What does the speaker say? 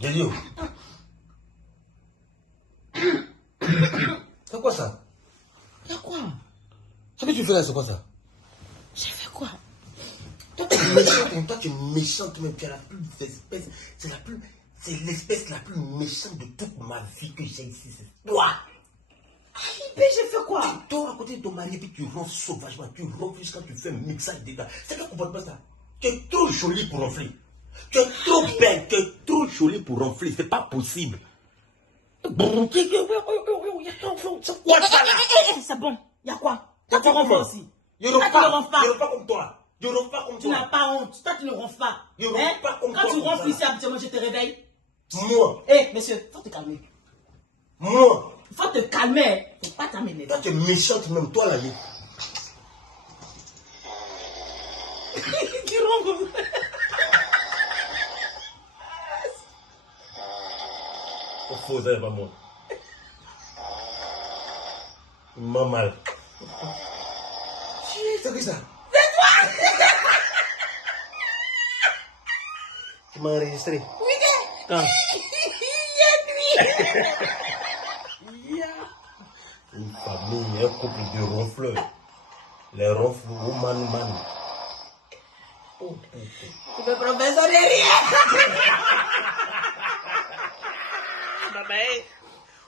Délio. C'est quoi ça? Y'a quoi? Ce que tu fais là, c'est quoi ça? J'ai fait quoi? Toi, tu es méchante, toi, tu es méchante, même. Tu es la plus espèce. C'est l'espèce la plus méchante de toute ma vie que j'ai ici. C'est toi. Mais j'ai fait quoi? Tu dors à côté de ton mari et puis tu ronfles sauvagement. Tu ronfles jusqu'à quand tu fais un mixage dedans. C'est quoi qu'on comprend pas ça? Tu es trop jolie pour ronfler. Tu es trop belle, tu es trop jolie pour ronfler. C'est pas possible. C'est quoi ça là? C'est bon. Y'a quoi? Toi, Toi, tu ronfles aussi. Je ronfle Toi, tu ne ronfles pas. Je ronfle pas comme toi. Je ronfle pas comme Tu toi. n'as pas honte. Toi, tu ne ronfles pas. Je ronfle pas comme toi. Quand tu comme ronfles ça, ici, là. habituellement, je te réveille. Moi. Hé, monsieur, faut te calmer. Moi. Faut te calmer. Faut pas t'amener. Toi, tu es méchante même, toi là. Qui ronfle? Faut ça, pas moi. Il m'a mal. C'est qui ça? C'est toi! Tu m'as enregistré. Oui, Quand? il y a nuit. Une famille, un couple de ronfleurs. Les ronfleurs, oh man. Oh, Tu peux professeur de rien. Bye bye.